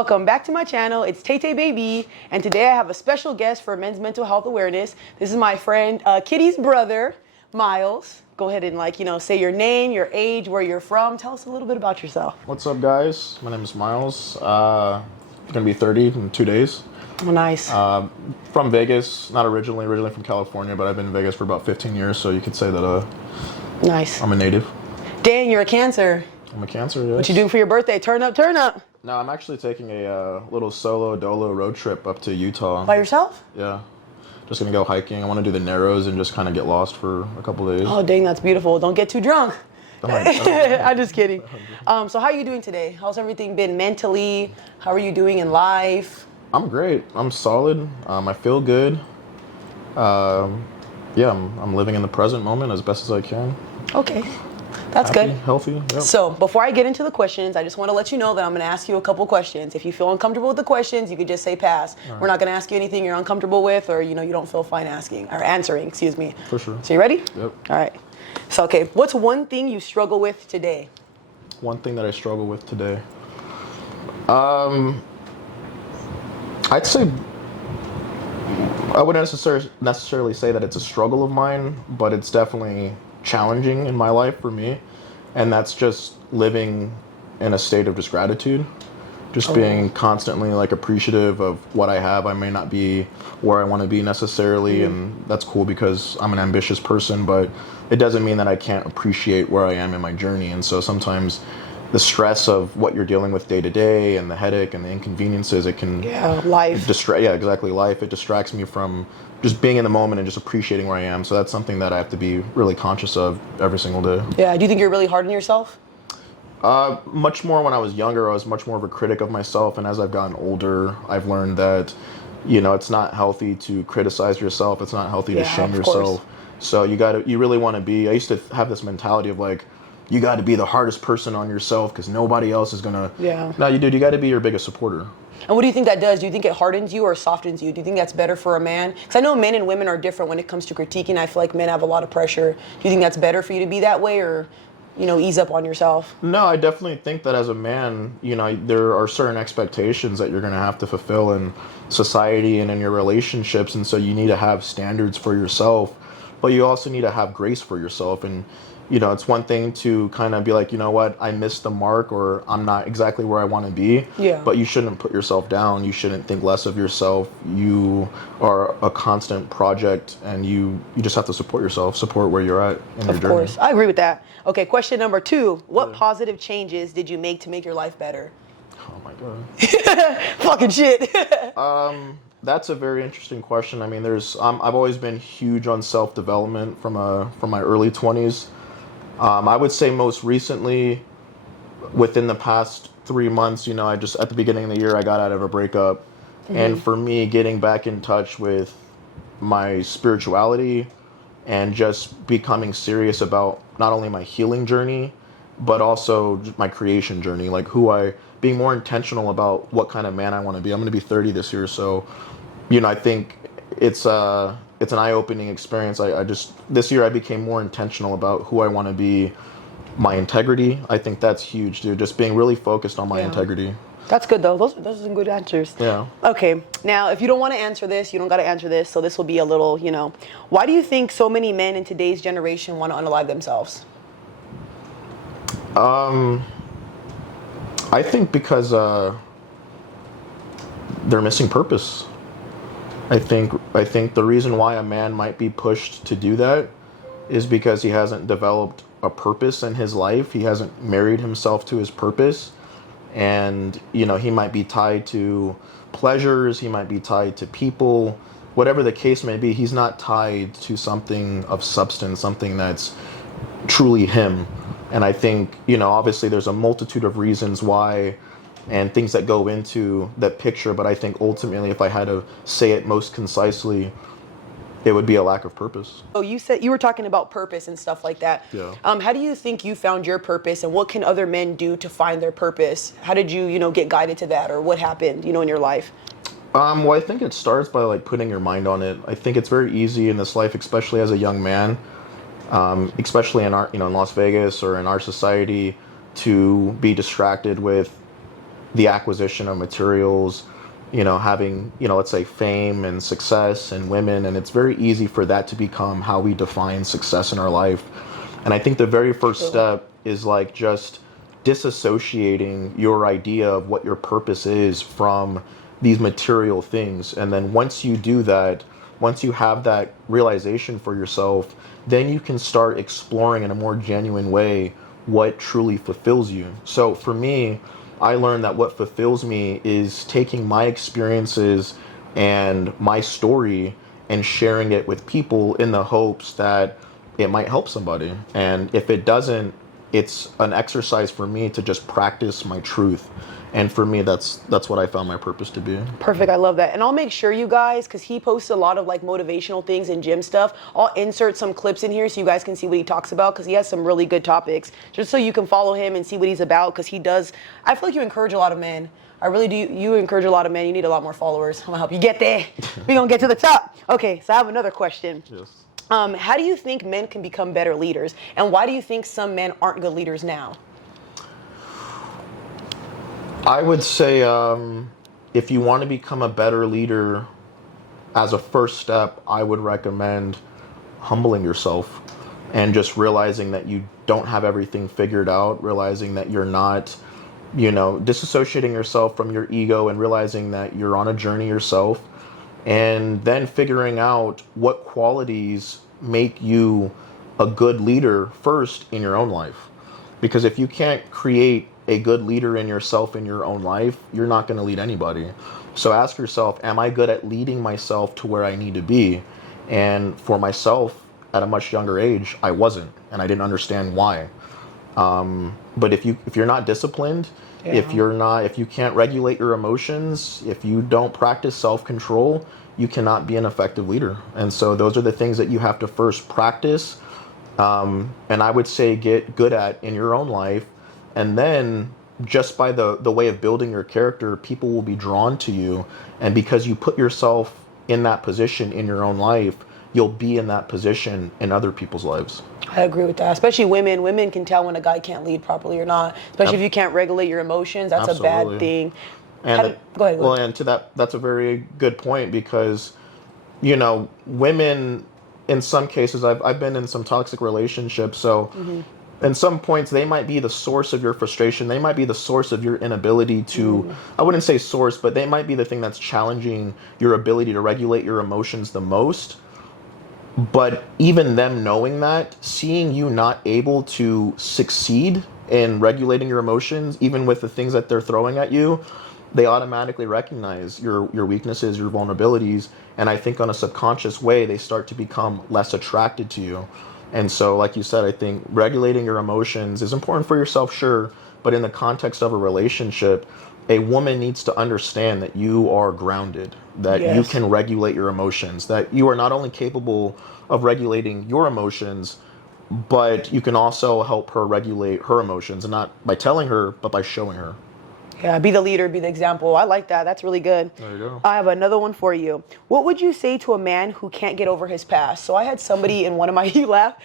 Welcome back to my channel. It's Tay Tay Baby, and today I have a special guest for Men's Mental Health Awareness. This is my friend Kitty's brother, Miles. Go ahead and say your name, your age, where you're from. Tell us a little bit about yourself. What's up, guys? My name is Miles. I'm gonna be 30 in 2 days. Oh, nice. From Vegas, not originally from California, but I've been in Vegas for about 15 years, so you could say that nice. I'm a native. Dang, you're a Cancer. I'm a Cancer, yes. What you doing for your birthday? Turn up, turn up. No, I'm actually taking a little solo dolo road trip up to Utah. By yourself? Yeah. Just gonna go hiking. I want to do the Narrows and just kind of get lost for a couple days. Oh, dang, that's beautiful. Don't get too drunk. Oh, I'm just kidding. So how are you doing today? How's everything been mentally? How are you doing in life? I'm great. I'm solid. I feel good. Yeah, I'm living in the present moment as best as I can. Okay. That's Happy, good. Healthy. Yep. So before I get into the questions, I just want to let you know that I'm going to ask you a couple questions. If you feel uncomfortable with the questions, you could just say pass. Right. We're not going to ask you anything you're uncomfortable with or you don't feel fine asking or answering, excuse me. For sure. So you ready? Yep. All right. So okay, what's one thing you struggle with today? One thing that I struggle with today. I'd say I wouldn't necessarily say that it's a struggle of mine, but it's definitely challenging in my life for me, and that's just living in a state of just gratitude, just being constantly appreciative of what I have. I may not be where I want to be necessarily, and that's cool because I'm an ambitious person, but it doesn't mean that I can't appreciate where I am in my journey. And so sometimes the stress of what you're dealing with day to day and the headache and the inconveniences, it can life. Life. It distracts me from just being in the moment and just appreciating where I am. So that's something that I have to be really conscious of every single day. Yeah. Do you think you're really hard on yourself? Much more when I was younger. I was much more of a critic of myself, and as I've gotten older, I've learned that it's not healthy to criticize yourself. It's not healthy to shame yourself. So you really want to be. I used to have this mentality of you got to be the hardest person on yourself because nobody else is gonna. Yeah. No, you got to be your biggest supporter. And what do you think that does? Do you think it hardens you or softens you? Do you think that's better for a man? Because I know men and women are different when it comes to critiquing. I feel like men have a lot of pressure. Do you think that's better for you to be that way or, ease up on yourself? No, I definitely think that as a man, there are certain expectations that you're going to have to fulfill in society and in your relationships. And so you need to have standards for yourself, but you also need to have grace for yourself. And it's one thing to kind of be like, I missed the mark or I'm not exactly where I want to be. Yeah. But you shouldn't put yourself down. You shouldn't think less of yourself. You are a constant project and you just have to support yourself, support where you're at in your journey. Of course. I agree with that. Okay, question number 2. What positive changes did you make to make your life better? Oh my God. Fucking shit. That's a very interesting question. I mean, I've always been huge on self-development from my early 20s. I would say most recently, within the past 3 months, I just at the beginning of the year I got out of a breakup, and for me, getting back in touch with my spirituality and just becoming serious about not only my healing journey, but also my creation journey, being more intentional about what kind of man I want to be. I'm going to be 30 this year, so I think it's an eye-opening experience. This year I became more intentional about who I want to be, my integrity. I think that's huge, dude. Just being really focused on my integrity. That's good though. Those are some good answers. Yeah. Okay. Now, if you don't want to answer this, you don't got to answer this. So this will be a little, why do you think so many men in today's generation want to unalive themselves? I think because they're missing purpose. I think the reason why a man might be pushed to do that is because he hasn't developed a purpose in his life. He hasn't married himself to his purpose. And, he might be tied to pleasures. He might be tied to people. Whatever the case may be, he's not tied to something of substance, something that's truly him. And I think, obviously there's a multitude of reasons why and things that go into that picture, but I think ultimately, if I had to say it most concisely, it would be a lack of purpose. Oh, you said you were talking about purpose and stuff like that. Yeah. How do you think you found your purpose, and what can other men do to find their purpose? How did you, get guided to that, or what happened, in your life? Well, I think it starts by putting your mind on it. I think it's very easy in this life, especially as a young man, especially in our, in Las Vegas or in our society, to be distracted with the acquisition of materials, having, let's say fame and success and women. And it's very easy for that to become how we define success in our life. And I think the very first step is like just disassociating your idea of what your purpose is from these material things. And then once you do that, once you have that realization for yourself, then you can start exploring in a more genuine way what truly fulfills you. So for me, I learned that what fulfills me is taking my experiences and my story and sharing it with people in the hopes that it might help somebody. And if it doesn't, it's an exercise for me to just practice my truth. And for me, that's what I found my purpose to be. Perfect. I love that. And I'll make sure you guys, because he posts a lot of like motivational things and gym stuff, I'll insert some clips in here so you guys can see what he talks about, because he has some really good topics, just so you can follow him and see what he's about, because he does, I feel like you encourage a lot of men. I really do. You encourage a lot of men. You need a lot more followers. I'm going to help you get there. We're going to get to the top. Okay, so I have another question. Yes. How do you think men can become better leaders? And why do you think some men aren't good leaders now? I would say if you want to become a better leader, as a first step, I would recommend humbling yourself and just realizing that you don't have everything figured out, realizing that you're not, disassociating yourself from your ego and realizing that you're on a journey yourself, and then figuring out what qualities make you a good leader first in your own life. Because if you can't create a good leader in yourself in your own life, you're not going to lead anybody. So ask yourself, am I good at leading myself to where I need to be? And for myself, at a much younger age, I wasn't, and I didn't understand why. But if you're not disciplined, if you can't regulate your emotions, if you don't practice self-control, you cannot be an effective leader. And so those are the things that you have to first practice, and I would say get good at in your own life. And then just by the way of building your character, people will be drawn to you. And because you put yourself in that position in your own life, you'll be in that position in other people's lives. I agree with that. Especially women. Women can tell when a guy can't lead properly or not. Especially if you can't regulate your emotions. That's Absolutely. a bad thing. And go ahead. Well, and to that's a very good point, because, women, in some cases, I've been in some toxic relationships. So in some points, they might be the source of your frustration. They might be the source of your inability to, I wouldn't say source, but they might be the thing that's challenging your ability to regulate your emotions the most. But even them knowing that, seeing you not able to succeed in regulating your emotions, even with the things that they're throwing at you, they automatically recognize your weaknesses, your vulnerabilities. And I think on a subconscious way, they start to become less attracted to you. And so, like you said, I think regulating your emotions is important for yourself, sure, but in the context of a relationship, a woman needs to understand that you are grounded, that you can regulate your emotions, that you are not only capable of regulating your emotions, but you can also help her regulate her emotions, and not by telling her, but by showing her. Yeah, be the leader, be the example. I like that. That's really good. There you go. I have another one for you. What would you say to a man who can't get over his past? So I had somebody in one of my, you laugh?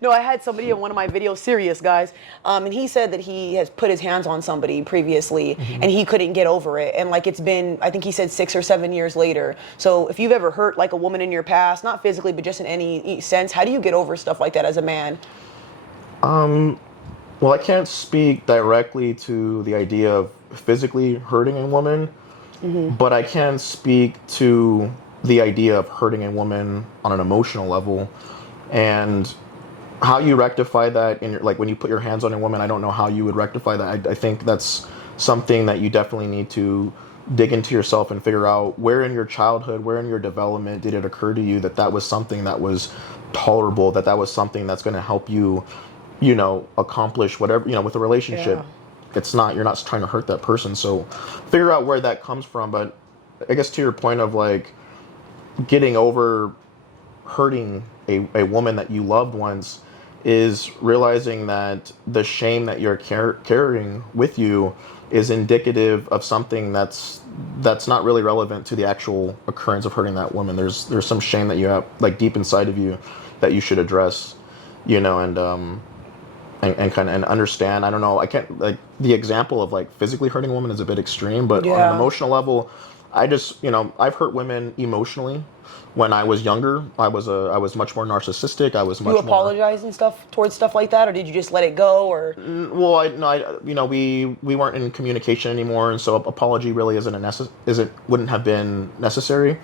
No, I had somebody in one of my videos, serious guys, and he said that he has put his hands on somebody previously and he couldn't get over it. And like it's been, I think he said 6 or 7 years later. So if you've ever hurt like a woman in your past, not physically, but just in any sense, how do you get over stuff like that as a man? Well, I can't speak directly to the idea of physically hurting a woman, but I can speak to the idea of hurting a woman on an emotional level, and how you rectify that in your, like when you put your hands on a woman. I don't know how you would rectify that. I think that's something that you definitely need to dig into yourself and figure out where in your childhood, where in your development did it occur to you that that was something that was tolerable, that was something that's going to help you, accomplish whatever, with a relationship. It's not, you're not trying to hurt that person. So figure out where that comes from. But I guess to your point of like getting over hurting a woman that you loved once, is realizing that the shame that you're carrying with you is indicative of something that's not really relevant to the actual occurrence of hurting that woman. There's some shame that you have like deep inside of you that you should address, and and kind of and understand. I don't know. I can't like the example of like physically hurting a woman is a bit extreme, but on an Yeah. emotional level, I just I've hurt women emotionally. When I was younger, I was much more narcissistic. I was much You more. apologize and stuff towards stuff like that, or did you just let it go? Or Well, I, no, I, we weren't in communication anymore, and so apology really wouldn't have been necessary.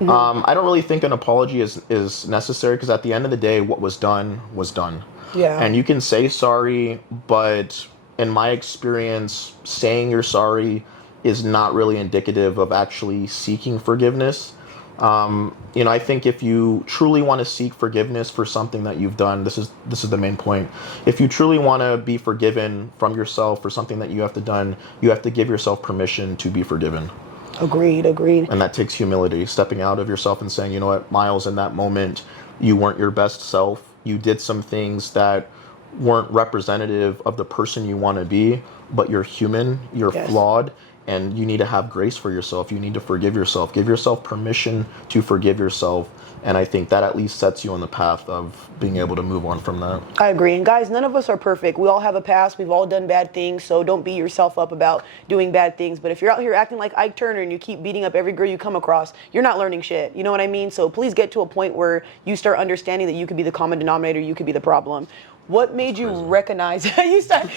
I don't really think an apology is necessary because at the end of the day, what was done was done. Yeah. And you can say sorry, but in my experience, saying you're sorry is not really indicative of actually seeking forgiveness. I think if you truly want to seek forgiveness for something that you've done, this is the main point. If you truly want to be forgiven from yourself for something that you have to done, you have to give yourself permission to be forgiven. agreed, agreed. And that takes humility, stepping out of yourself and saying, you know what, Miles, in that moment, you weren't your best self. You did some things that weren't representative of the person you want to be, but you're human, you're Yes. flawed, and you need to have grace for yourself. You need to forgive yourself. Give yourself permission to forgive yourself. And I think that at least sets you on the path of being able to move on from that. I agree. And guys, none of us are perfect. We all have a past. We've all done bad things. So don't beat yourself up about doing bad things. But if you're out here acting like Ike Turner and you keep beating up every girl you come across, you're not learning shit. You know what I mean? So please get to a point where you start understanding that you could be the common denominator. You could be the problem. What made you recognize you start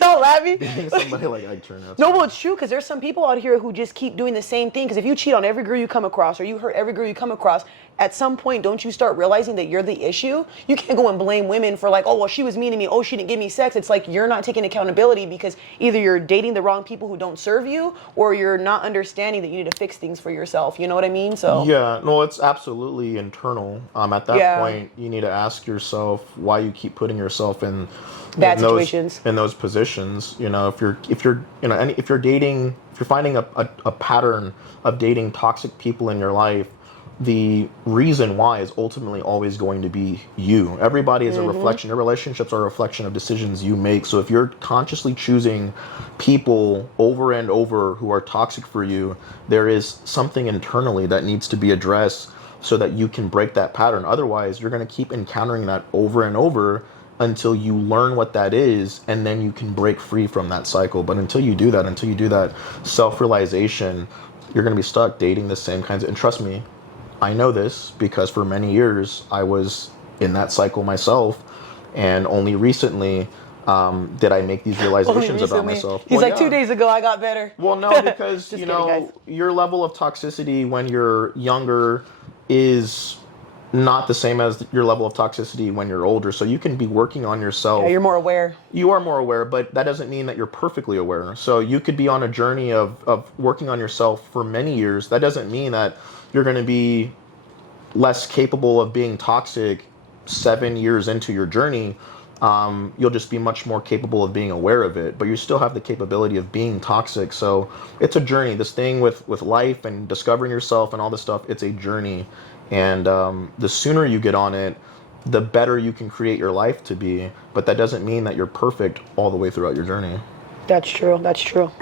laughing? Somebody like Ike Turner. No, well, it's true because there's some people out here who just keep doing the same thing. Because if you cheat on every girl you come across or you hurt every girl you come across, at some point, don't you start realizing that you're the issue? You can't go and blame women for like, oh, well, she was mean to me. Oh, she didn't give me sex. It's like you're not taking accountability because either you're dating the wrong people who don't serve you or you're not understanding that you need to fix things for yourself. You know what I mean? So Yeah, no, it's absolutely internal. At that Yeah. point, you need to ask yourself why you keep putting yourself in Bad in those, situations. in those positions. If you're dating, if you're finding a pattern of dating toxic people in your life, the reason why is ultimately always going to be you. Everybody is a reflection. Your relationships are a reflection of decisions you make. So if you're consciously choosing people over and over who are toxic for you, there is something internally that needs to be addressed so that you can break that pattern. Otherwise, you're going to keep encountering that over and over until you learn what that is, and then you can break free from that cycle. But until you do that self-realization, you're going to be stuck dating the same kinds of, and trust me, I know this because for many years I was in that cycle myself, and only recently did I make these realizations about myself. He's Well, like, yeah. 2 days ago, I got better. Well, no, because Just kidding, guys. your level of toxicity when you're younger is not the same as your level of toxicity when you're older. So you can be working on yourself. Yeah, you're more aware. You are more aware, but that doesn't mean that you're perfectly aware. So you could be on a journey of working on yourself for many years. That doesn't mean that you're going to be less capable of being toxic 7 years into your journey. You'll just be much more capable of being aware of it, but you still have the capability of being toxic. So it's a journey. This thing with life and discovering yourself and all this stuff, it's a journey. And the sooner you get on it, the better you can create your life to be. But that doesn't mean that you're perfect all the way throughout your journey. That's true. That's true.